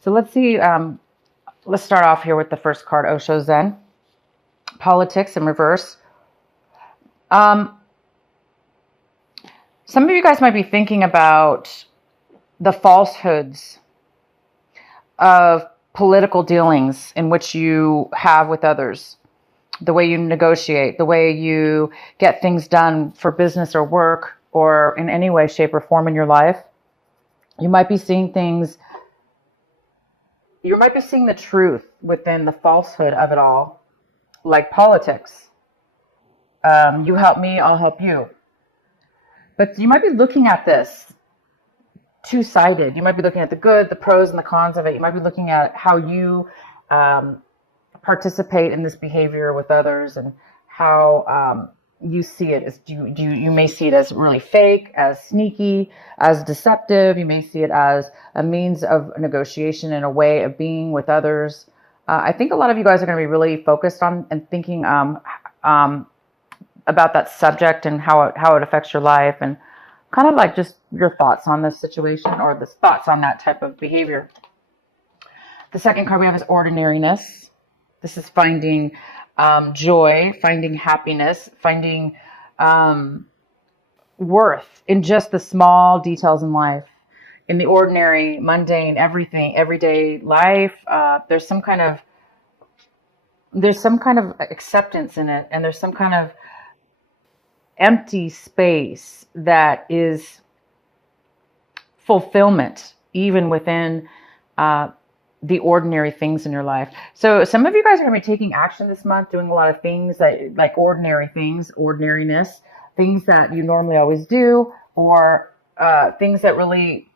So let's see. Let's start off here with the first card, Osho Zen. Politics in reverse. Um, some of you guys might be thinking about the falsehoods of political dealings in which you have with others, the way you negotiate, the way you get things done for business or work or in any way, shape, or form in your life. You might be seeing things, you might be seeing the truth within the falsehood of it all, like politics. You help me, I'll help you. But you might be looking at this two-sided. You might be looking at the good, the pros and the cons of it. You might be looking at how you participate in this behavior with others and how you see it. As you may see it as really fake, as sneaky, as deceptive. You may see it as a means of negotiation and a way of being with others. I think a lot of you guys are going to be really focused on and thinking about that subject and how it affects your life, and kind of like just your thoughts on this situation or the thoughts on that type of behavior. The second card we have is ordinariness. This is finding joy, finding happiness, finding worth in just the small details in life, in the ordinary, mundane, everything, everyday life. There's some kind of acceptance in it, and there's some kind of empty space that is fulfillment, even within the ordinary things in your life. So some of you guys are going to be taking action this month, doing a lot of things that like ordinary things, ordinariness, things that you normally always do, or things that really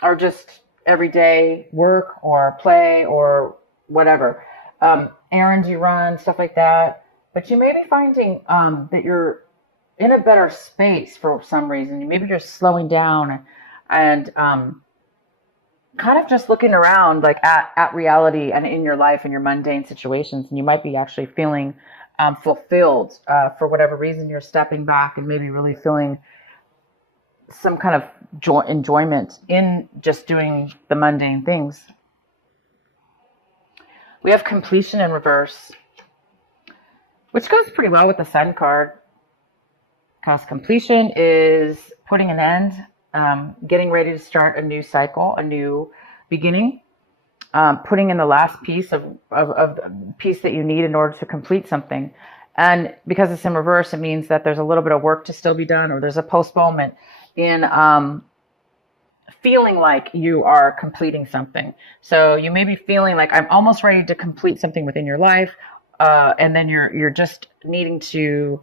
are just everyday work or play or whatever. Errands you run, stuff like that. But you may be finding that you're in a better space for some reason. Maybe you're slowing down and kind of just looking around like at reality and in your life and your mundane situations. And you might be actually feeling fulfilled for whatever reason. You're stepping back and maybe really feeling some kind of enjoyment in just doing the mundane things. We have completion in reverse, which goes pretty well with the Sun card. Because completion is putting an end, getting ready to start a new cycle, a new beginning, putting in the last piece of piece that you need in order to complete something. And because it's in reverse, it means that there's a little bit of work to still be done, or there's a postponement in feeling like you are completing something. So you may be feeling like I'm almost ready to complete something within your life, and then you're just needing to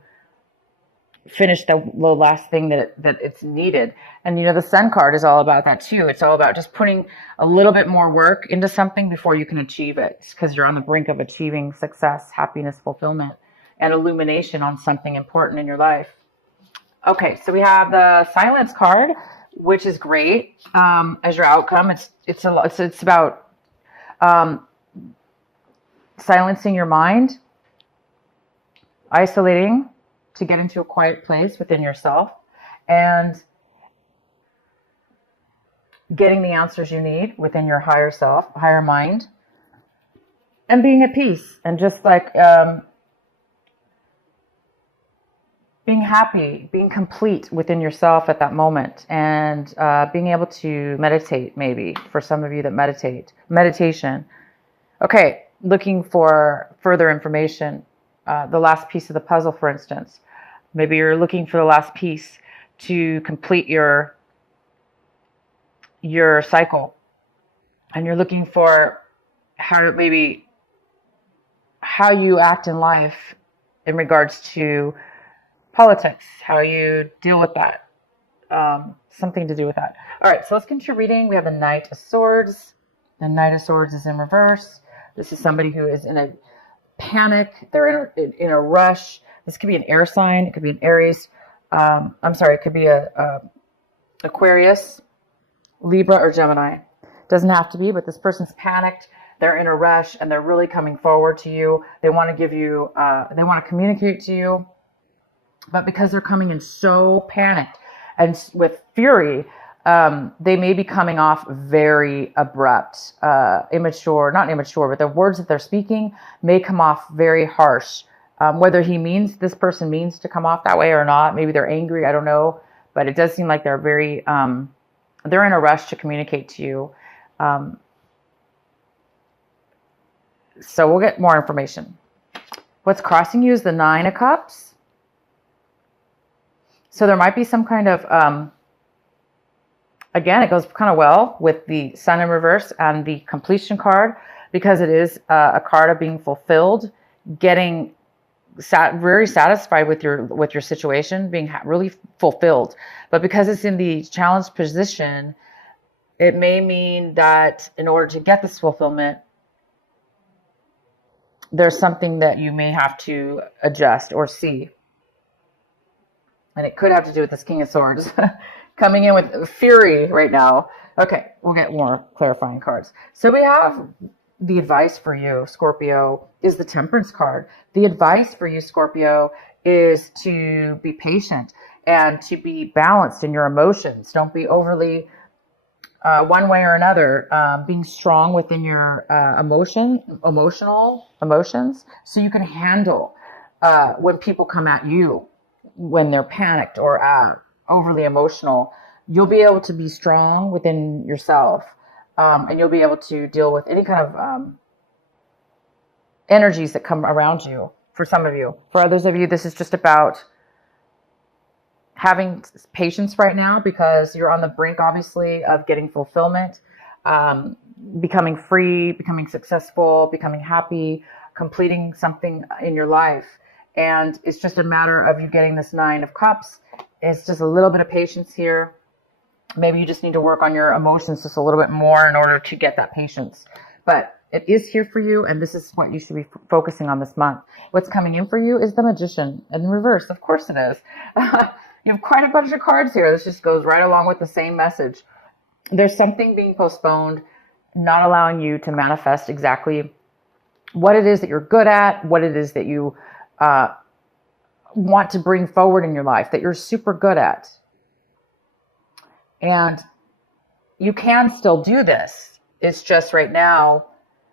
finish the last thing that it's needed. And the Sun card is all about that too. It's all about just putting a little bit more work into something before you can achieve it, because you're on the brink of achieving success, happiness, fulfillment, and illumination on something important in your life. Okay, so we have the Silence card, which is great as your outcome. It's about silencing your mind, isolating to get into a quiet place within yourself, and getting the answers you need within your higher self, higher mind, and being at peace, and just like being happy, being complete within yourself at that moment, and being able to meditate, maybe for some of you that meditation. Okay, looking for further information. The last piece of the puzzle, for instance. Maybe you're looking for the last piece to complete your cycle, and you're looking for how you act in life in regards to politics, how you deal with that, something to do with that. All right, so let's get into reading. We have the Knight of Swords. The Knight of Swords is in reverse. This is somebody who is in a panic. They're in a rush. This could be an air sign. It could be an Aries. It could be a Aquarius, Libra, or Gemini. Doesn't have to be, but this person's panicked. They're in a rush, and they're really coming forward to you. They want to give you, they want to communicate to you, but because they're coming in so panicked and with fury, They may be coming off very abrupt, immature, not immature, but the words that they're speaking may come off very harsh. Whether this person means to come off that way or not, maybe they're angry, I don't know, but it does seem like they're they're in a rush to communicate to you. So we'll get more information. What's crossing you is the Nine of Cups. So there might be some kind of, again, it goes kind of well with the Sun in reverse and the completion card, because it is a card of being fulfilled, getting very satisfied with your situation, being really fulfilled. But because it's in the challenged position, it may mean that in order to get this fulfillment, there's something that you may have to adjust or see. And it could have to do with this King of Swords coming in with fury right now. Okay, we'll get more clarifying cards. So we have the advice for you, Scorpio, is the Temperance card. The advice for you, Scorpio, is to be patient and to be balanced in your emotions. Don't be overly one way or another, being strong within your emotional emotions, so you can handle when people come at you when they're panicked or overly emotional. You'll be able to be strong within yourself, and you'll be able to deal with any kind of energies that come around you. For some of you, for others of you, this is just about having patience right now, because you're on the brink, obviously, of getting fulfillment, becoming free, becoming successful, becoming happy, completing something in your life. And it's just a matter of you getting this Nine of Cups. It's just a little bit of patience here. Maybe you just need to work on your emotions just a little bit more in order to get that patience. But it is here for you, and this is what you should be focusing on this month. What's coming in for you is the Magician in reverse. Of course it is. You have quite a bunch of cards here. This just goes right along with the same message. There's something being postponed, not allowing you to manifest exactly what it is that you're good at, what it is that you want to bring forward in your life, that you're super good at. And you can still do this. It's just right now,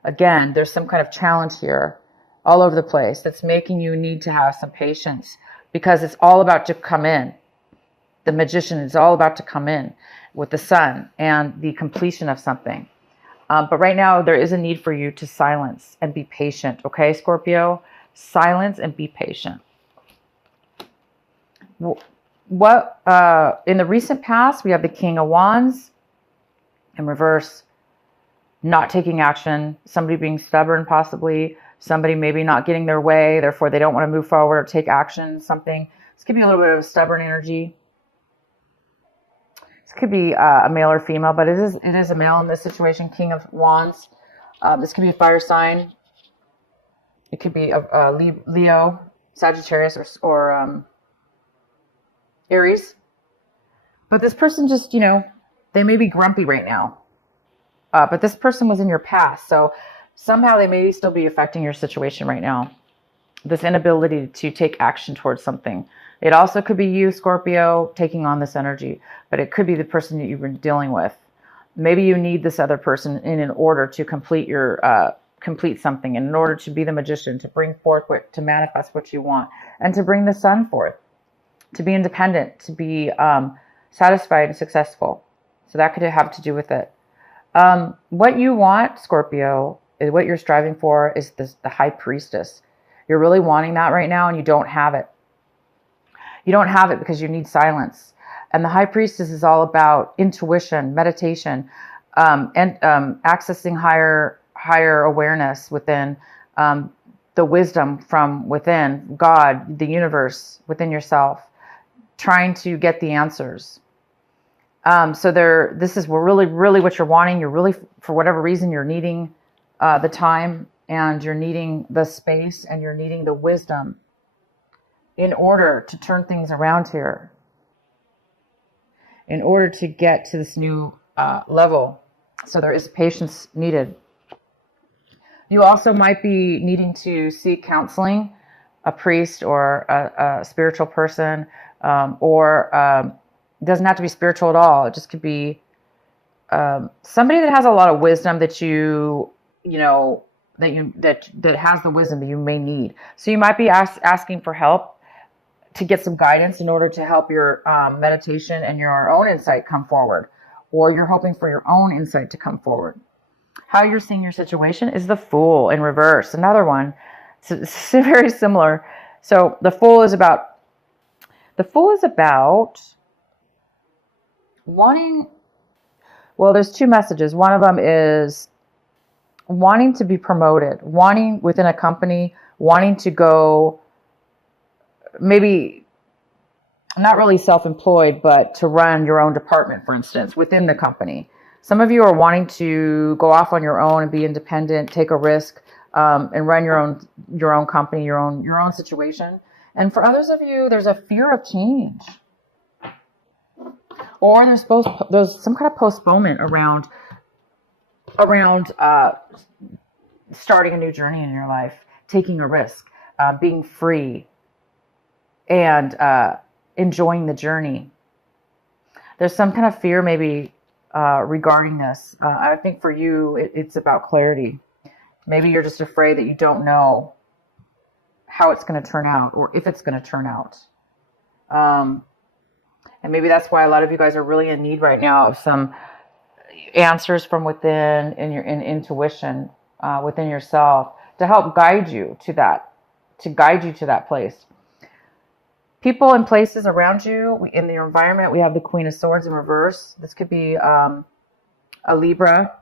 again, there's some kind of challenge here all over the place that's making you need to have some patience, because it's all about to come in. The Magician is all about to come in with the Sun and the completion of something. But right now, there is a need for you to silence and be patient. Okay, Scorpio? Silence and be patient. What in the recent past, we have the King of Wands in reverse, not taking action, somebody being stubborn, possibly somebody maybe not getting their way, therefore they don't want to move forward or take action, something. This could be a little bit of stubborn energy. This could be a male or female, but it is a male in this situation, King of Wands. This could be a fire sign. It could be a Leo, Sagittarius, or Aries. But this person just, they may be grumpy right now. But this person was in your past, so somehow they may still be affecting your situation right now. This inability to take action towards something. It also could be you, Scorpio, taking on this energy, but it could be the person that you've been dealing with. Maybe you need this other person in order to complete something, in order to be the Magician, to bring forth to manifest what you want, and to bring the Sun forth, to be independent, to be satisfied and successful. So that could have to do with it. What you want, Scorpio, is what you're striving for, is the High Priestess. You're really wanting that right now, and you don't have it. You don't have it because you need silence. And the High Priestess is all about intuition, meditation, and accessing higher awareness within, the wisdom from within, God, the universe, within yourself, trying to get the answers. So this is really, really what you're wanting. You're really, for whatever reason, you're needing the time, and you're needing the space, and you're needing the wisdom in order to turn things around here, in order to get to this new level. So there is patience needed. You also might be needing to seek counseling, a priest or a spiritual person, or It doesn't have to be spiritual at all. It just could be somebody that has a lot of wisdom that that has the wisdom that you may need. So you might be asking for help to get some guidance in order to help your meditation and your own insight come forward, or you're hoping for your own insight to come forward. How you're seeing your situation is the Fool in reverse. Another one. It's very similar. So the Fool is about wanting, well, there's two messages. One of them is wanting to be promoted, wanting within a company, wanting to go, maybe not really self-employed, but to run your own department, for instance, within the company. Some of you are wanting to go off on your own and be independent, take a risk, and run your own company, your own situation. And for others of you, there's a fear of change, or there's some kind of postponement around starting a new journey in your life, taking a risk, being free, and enjoying the journey. There's some kind of fear maybe regarding this. I think for you, it's about clarity. Maybe you're just afraid that you don't know how it's going to turn out, or if it's going to turn out. And maybe that's why a lot of you guys are really in need right now of some answers from within, in your intuition, within yourself, to help guide you to that place. People and places around you, in the environment, we have the Queen of Swords in reverse. This could be a Libra,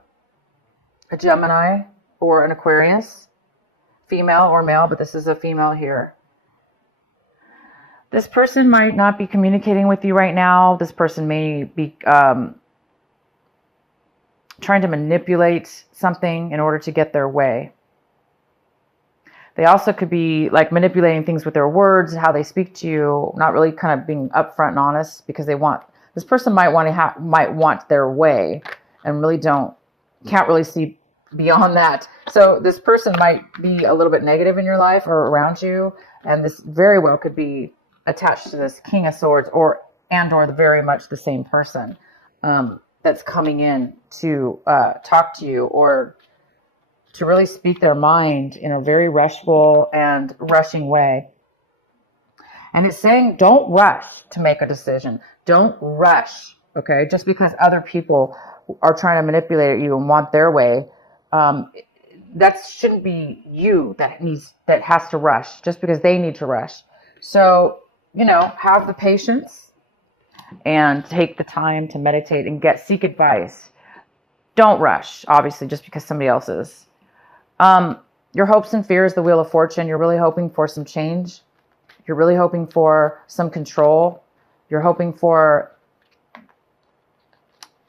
a Gemini, or an Aquarius, female or male, but this is a female here. This person might not be communicating with you right now. This person may be trying to manipulate something in order to get their way. They also could be like manipulating things with their words, how they speak to you, not really kind of being upfront and honest, because this person might want their way and really can't really see beyond that. So this person might be a little bit negative in your life or around you, and this very well could be attached to this King of Swords, or very much the same person that's coming in to talk to you, or to really speak their mind in a very rushful and rushing way. And it's saying, don't rush to make a decision. Don't rush, okay? Just because other people are trying to manipulate you and want their way, that shouldn't be you that has to rush just because they need to rush. So, have the patience and take the time to meditate and seek advice. Don't rush, obviously, just because somebody else is. Your hopes and fears, the Wheel of Fortune. You're really hoping for some change. You're really hoping for some control. You're hoping for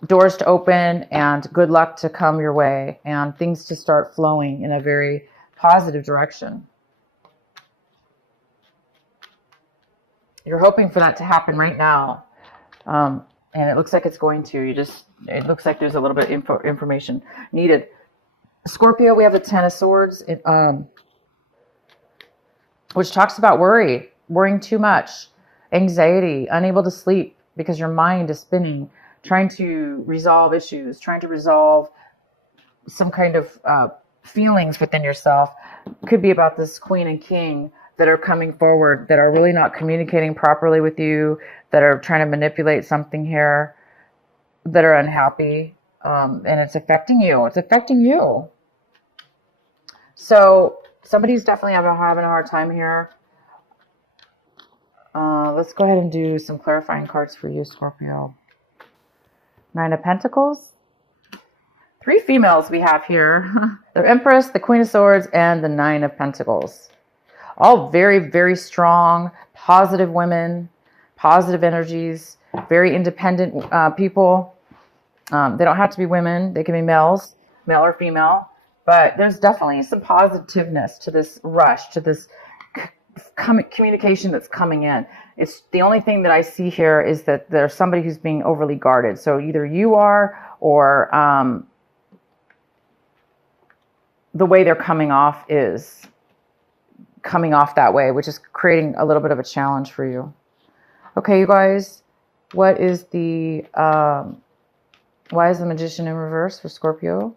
doors to open and good luck to come your way and things to start flowing in a very positive direction. You're hoping for that to happen right now. And it looks like it's going to. It looks like there's a little bit of information needed. Scorpio, we have the Ten of Swords, which talks about worrying too much, anxiety, unable to sleep because your mind is spinning, trying to resolve issues, trying to resolve some kind of feelings within yourself. Could be about this Queen and King that are coming forward, that are really not communicating properly with you, that are trying to manipulate something here, that are unhappy, and it's affecting you. It's affecting you. So somebody's definitely having a hard time here. Let's go ahead and do some clarifying cards for you, Scorpio. Nine of Pentacles. Three females we have here. The Empress, the Queen of Swords, and the Nine of Pentacles. All very, very strong, positive women, positive energies, very independent people. They don't have to be women. They can be males, male or female. But there's definitely some positiveness to this rush, to this communication that's coming in. It's the only thing that I see here is that there's somebody who's being overly guarded. So either you are, or the way they're coming off is coming off that way, which is creating a little bit of a challenge for you. Okay, you guys, What is the, why is the Magician in reverse for Scorpio?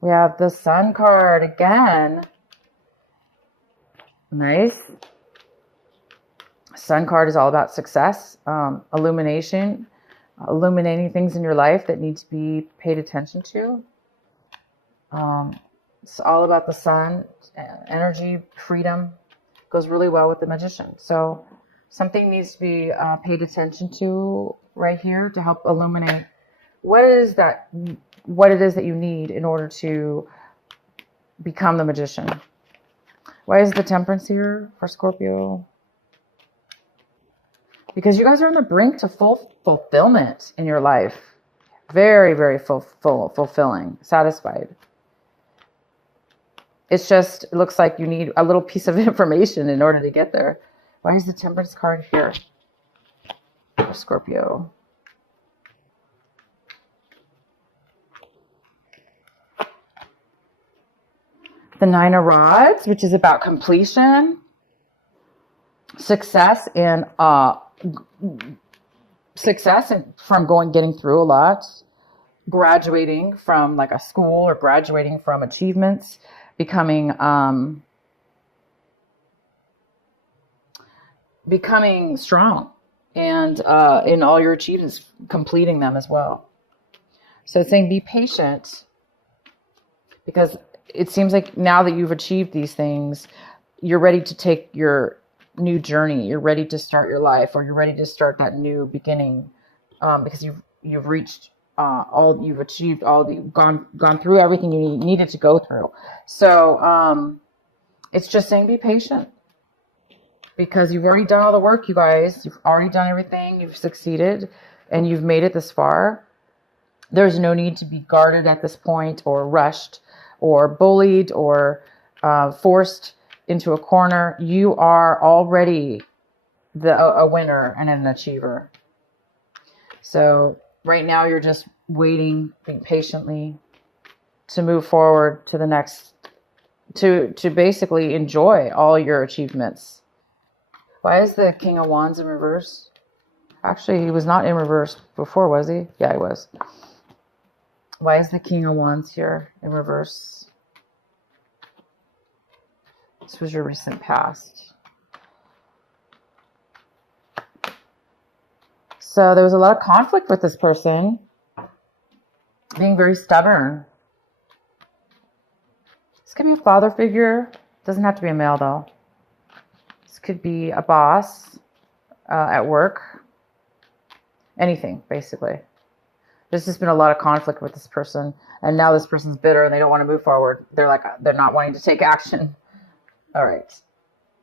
We have the Sun card again. Nice. Sun card is all about success, illuminating things in your life that need to be paid attention to. It's all about the sun, energy, freedom. Goes really well with the Magician. So something needs to be paid attention to right here to help illuminate what it is that you need in order to become the Magician. Why is the Temperance here for Scorpio? Because you guys are on the brink to full fulfillment in your life. Very, very fulfilling, satisfied. It's just, it looks like you need a little piece of information in order to get there. Why is the Temperance card here for Scorpio? The Nine of Rods, which is about completion, success, and from getting through a lot, graduating from like a school or graduating from achievements, becoming strong, and in all your achievements, completing them as well. So it's saying be patient, because it seems like now that you've achieved these things, you're ready to take your new journey. You're ready to start your life, or you're ready to start that new beginning, because you've reached you've achieved you've gone through everything you needed to go through. So it's just saying be patient, because you've already done all the work, you guys. You've already done everything. You've succeeded, and you've made it this far. There's no need to be guarded at this point, or rushed, or bullied, or forced into a corner. You are already a winner and an achiever. So right now you're just waiting patiently to move forward to the next, to basically enjoy all your achievements. Why is the King of Wands in reverse? Actually, he was not in reverse before, was he? Yeah, he was. Why is the King of Wands here in reverse? This was your recent past. So there was a lot of conflict with this person, being very stubborn. This could be a father figure. Doesn't have to be a male, though. This could be a boss at work. Anything, basically. There's just been a lot of conflict with this person, and now this person's bitter and they don't want to move forward. They're not wanting to take action. All right.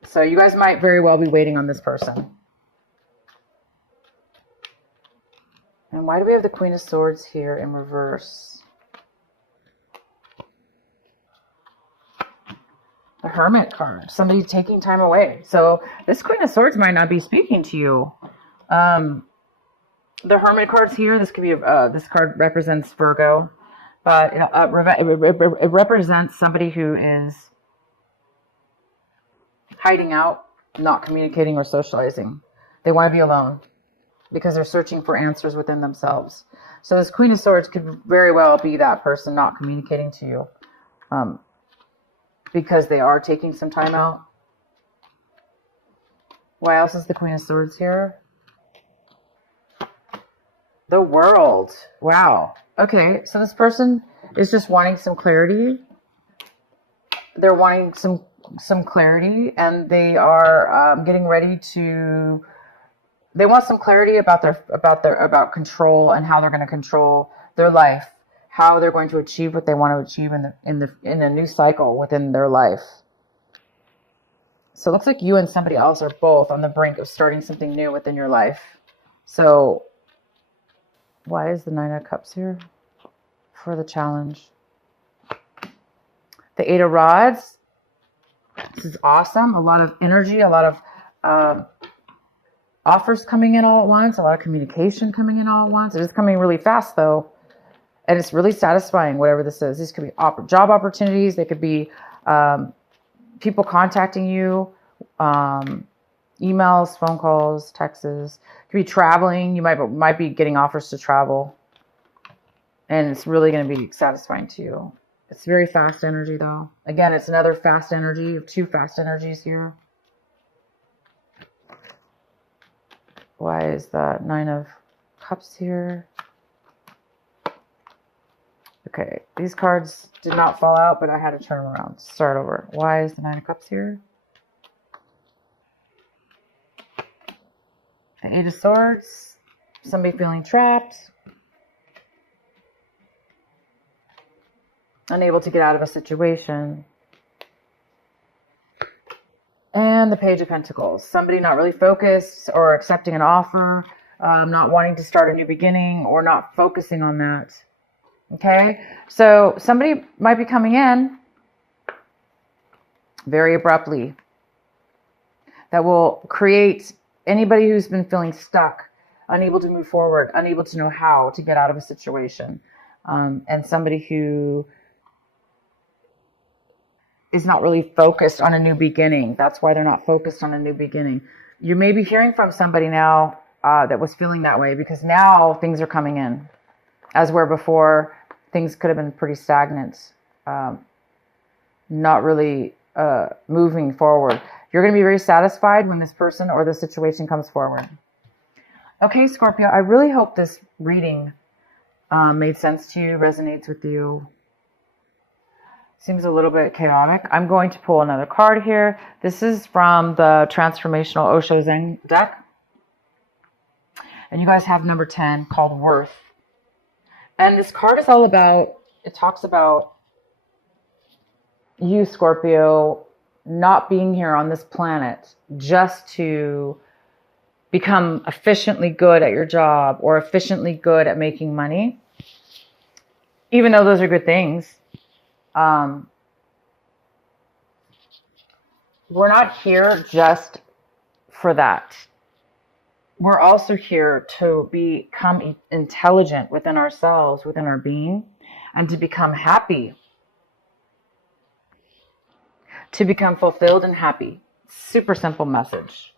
So you guys might very well be waiting on this person. And why do we have the Queen of Swords here in reverse? The Hermit card. Somebody taking time away. So this Queen of Swords might not be speaking to you. The Hermit card's here. This could be this card represents Virgo, but it represents somebody who is hiding out, not communicating or socializing. They want to be alone because they're searching for answers within themselves. So this Queen of Swords could very well be that person not communicating to you, because they are taking some time out. Why else is the Queen of Swords here? The World. Wow. Okay, so this person is just wanting some clarity. They're wanting some clarity, and they are getting ready to. They want some clarity about control, and how they're going to control their life, how they're going to achieve what they want to achieve in a new cycle within their life. So it looks like you and somebody else are both on the brink of starting something new within your life. So why is the Nine of Cups here for the challenge? The Eight of Rods. This is awesome. A lot of energy, a lot of offers coming in all at once, a lot of communication coming in all at once. It is coming really fast, though. And it's really satisfying, whatever this is. These could be job opportunities. They could be people contacting you, Emails, phone calls, texts. Could be traveling. You might be getting offers to travel, and it's really going to be satisfying to you. It's very fast energy, though. Again, it's another fast energy. You have two fast energies here. Why is the Nine of Cups here? Okay, these cards did not fall out, but I had to turn them around. Start over. Why is the Nine of Cups here? The Eight of Swords. Somebody feeling trapped. Unable to get out of a situation. And the Page of Pentacles. Somebody not really focused or accepting an offer, not wanting to start a new beginning or not focusing on that. Okay, so somebody might be coming in very abruptly that will create anybody who's been feeling stuck, unable to move forward, unable to know how to get out of a situation, and somebody who is not really focused on a new beginning. That's why they're not focused on a new beginning. You may be hearing from somebody now that was feeling that way, because now things are coming in, as where before things could have been pretty stagnant, not really moving forward. You're going to be very satisfied when this person or this situation comes forward. Okay, Scorpio, I really hope this reading made sense to you, resonates with you. Seems a little bit chaotic. I'm going to pull another card here. This is from the Transformational Osho Zen deck. And you guys have number 10 called Worth. And this card is all about, it talks about you, Scorpio, not being here on this planet just to become efficiently good at your job or efficiently good at making money. Even though those are good things. We're not here just for that. We're also here to become intelligent within ourselves, within our being, and to become happy. To become fulfilled and happy. Super simple message.